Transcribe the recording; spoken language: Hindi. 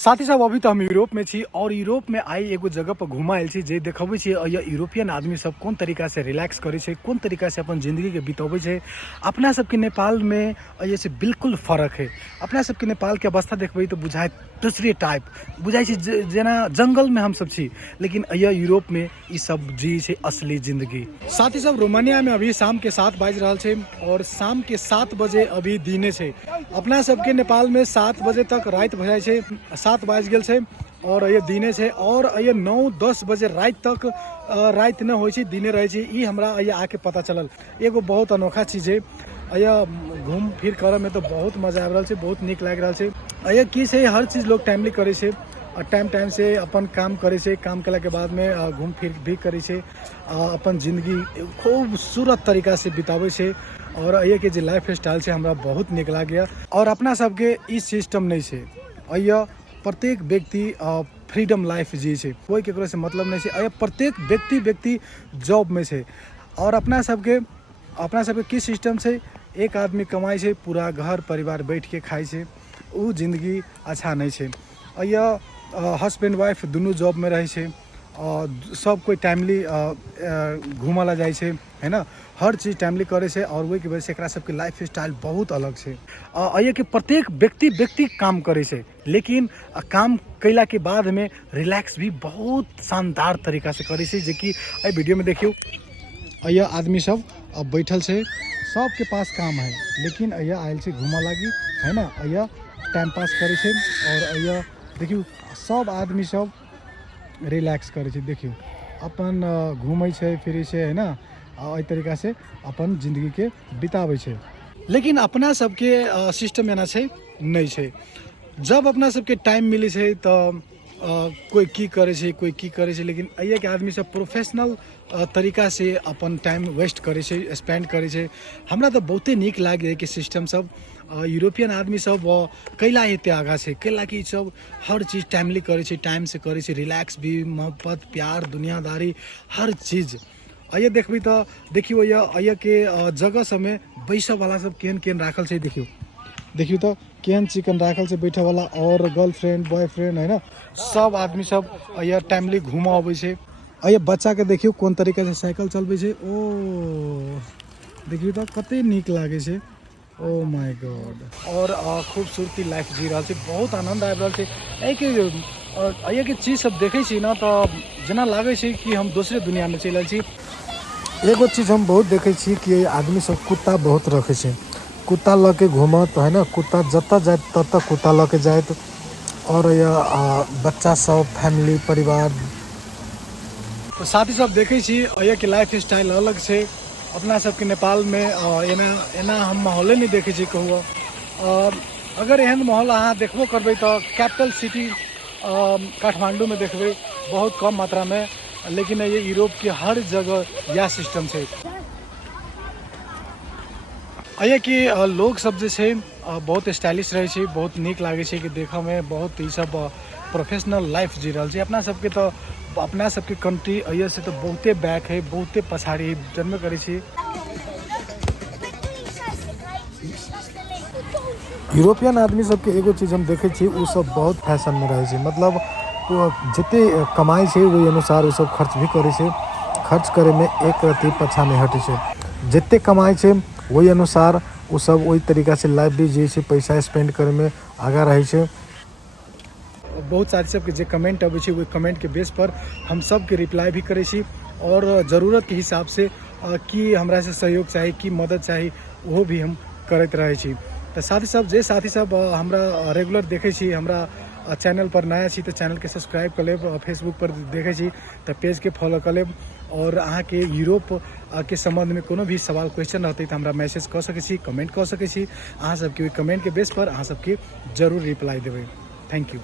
साथी साहब अभी तो हम यूरोप में छी और यूरोप में आई एगो जगह पर घुमा आयल छी जे देखबै छी यूरोपियन आदमी सब कोन तरीका से रिलैक्स करे छै, कोन तरीका से अपन जिंदगी के बिताबै छै। अपना सबके नेपाल में से बिल्कुल फर्क है। अपना सबके नेपाल के अवस्था देखबै तो बुझाय दूसरे टाइप बुझाय छै, जेना जंगल में हम सब छी, लेकिन यूरोप में ई सब जी छै असली जिंदगी। साथी सब रोमानिया में अभी शाम के 7 बाज रहा छै और शाम के 7 बजे अभी दिने छै। अपना सबके नेपाल में 7 बजे तक रात भ जाय छै, 7 बाज गेल छै और ये दिने छै और 9-10 बजे रात तक रात न होइ छै, दिने रहे छै। ई हमरा आके पता चलल एगो बहुत अनोखा चीज है। घूम फिर कर में तो बहुत मजा आबि रहल छै, बहुत नीक लागि रहल छै। की छै, हर चीज लोग टाइमली करे छै और टाइम से अपन काम करे छै। काम केला के बाद में घूम फिर भी करे छै, अपन जिंदगी खूबसूरत तरीका से बितावे छै। और के जे लाइफ स्टाइल छै हमरा बहुत नीक लागया। और अपना सबके ई सिस्टम नहीं छै। प्रत्येक व्यक्ति फ्रीडम लाइफ जी छै, कोई केकरो से मतलब नहीं छै। प्रत्येक व्यक्ति जॉब में छै और अपना सबके की सिस्टम छै, एक आदमी कमाई छै, पूरा घर परिवार बैठ के खाई छै, वो जिंदगी अच्छा नहीं छै। हस्बैंड वाइफ दुनू जॉब में रहे छै, सब कोई टाइमली घूमे ला जाए छै, है ना। हर चीज़ टाइमली करे छै और वही की वजह से एकरा सबके लाइफ स्टाइल बहुत अलग छै। कि प्रत्येक व्यक्ति काम करे छै, लेकिन काम कैला के बाद में रिलैक्स भी बहुत शानदार तरीका से करे छै, जे कि वीडियो में देखियो। आदमी सब अब बैठल छै, सबके पास काम है, लेकिन आयल छै घूमा लागी, है ना। टाइम पास करे छै और देखियो सब आदमी सब रिलैक्स करे छै। देखियो अपन घूमै छै फिरै छै, है ना। एहि तरीका से अपन जिंदगी के बिताबै छै। लेकिन अपना सबके सिस्टम एना छै नहीं छै। जब अपना सबके टाइम मिले छै तो कोई की करे छै, कोई की करे छै, लेकिन के आदमी सब प्रोफेशनल तरीका से अपन टाइम वेस्ट करे छै, स्पेंड करे छै। हमरा तो बहुते नीक लागे कि सिस्टम सब यूरोपियन आदमी सब कैला एते आगा छै, कैला कि सब हर चीज़ टाइमली करे छै, टाइम से करे छै। रिलैक्स भी, मोहब्बत, प्यार, दुनियादारी, हर चीज़ देखबी तो देखियो। के जगह सब में बैठे वाला सब केहन राखल छै, देखियो तो केहन चिकन राखल छै बैठे वाला, और गर्लफ्रेंड बॉयफ्रेंड, है ना। सब आदमी सब टाइमली घूमा अबै छै। बच्चा के देखियो कोन तरीका से साइकिल चलबै छै। ओ देखियो तो कते नीक लागे छै। Oh my God. और खूबसूरती लाइफ जी रहा छै, बहुत आनंद आबि रहल छै। के चीज सब देखे छी ना तो जना लागे छै कि हम दूसरे दुनिया में चलि आयल छी। एगो चीज हम बहुत देखे छी कि आदमी सब कुत्ता बहुत रखे छै, कुत्ता ल के घूमत, है ना। कुत्ता जत जाए तत कुत्ता ल के जाए। और बच्चा सब, फैमिली, परिवार, तो साथी सब देखे छी के लाइफ स्टाइल अलग छै। अपना सबके नेपाल में एना हम माहौले नहीं देखे छी कहूँ। अगर एहन माहौल अहाँ देखबो करबै तो कैपिटल सिटी काठमांडू में देखबै बहुत कम मात्रा में, लेकिन यूरोप के हर जगह यह सिस्टम छै। कि लोग सब जे छै बहुत स्टाइलिश रहे छै, बहुत नीक लागे छै कि देखे में, बहुत ई सब प्रोफेशनल लाइफ जी रहल छै। अपना सबके कंट्री से तो बहुते बैक है, बहुते पछाड़ी जन्मे करे छी। यूरोपियन आदमी सबके एगो चीज हम देखे छी, उ सब बहुत फैशन में रहे छै। मतलब जते कमाई छै वही अनुसार उ सब खर्च भी करे छै। खर्च करे में एक रत्ती पाछा नहीं हटे छै। जिते कमाई छै वही अनुसार उ सब वही तरीका से लाइफ भी जी छै, पैसा स्पेंड करे में आगा रहे छै। बहुत साथी सबके जे कमेंट अबै छै, वो कमेंट के बेस पर हम सब के रिप्लाई भी करे छी, और ज़रूरत के हिसाब से कि हमरा से सहयोग चाहिए, कि मदद चाहिए, वो भी हम करते रहे छी। तो साथी सब हमरा रेगुलर देखे छी, हमरा चैनल पर नया छी तो चैनल के सब्सक्राइब कर लेब, फेसबुक पर देखे छी तो पेज के फॉलो कर लेब। और अहाँ के यूरोप के संबंध में कोनो भी सवाल क्वेश्चन रहते तो हमरा मैसेज कर सके छी, कमेंट कर सके छी। अहाँ सबके कमेंट के बेस पर अहाँ सबके जरूर रिप्लाई देवे। Thank you.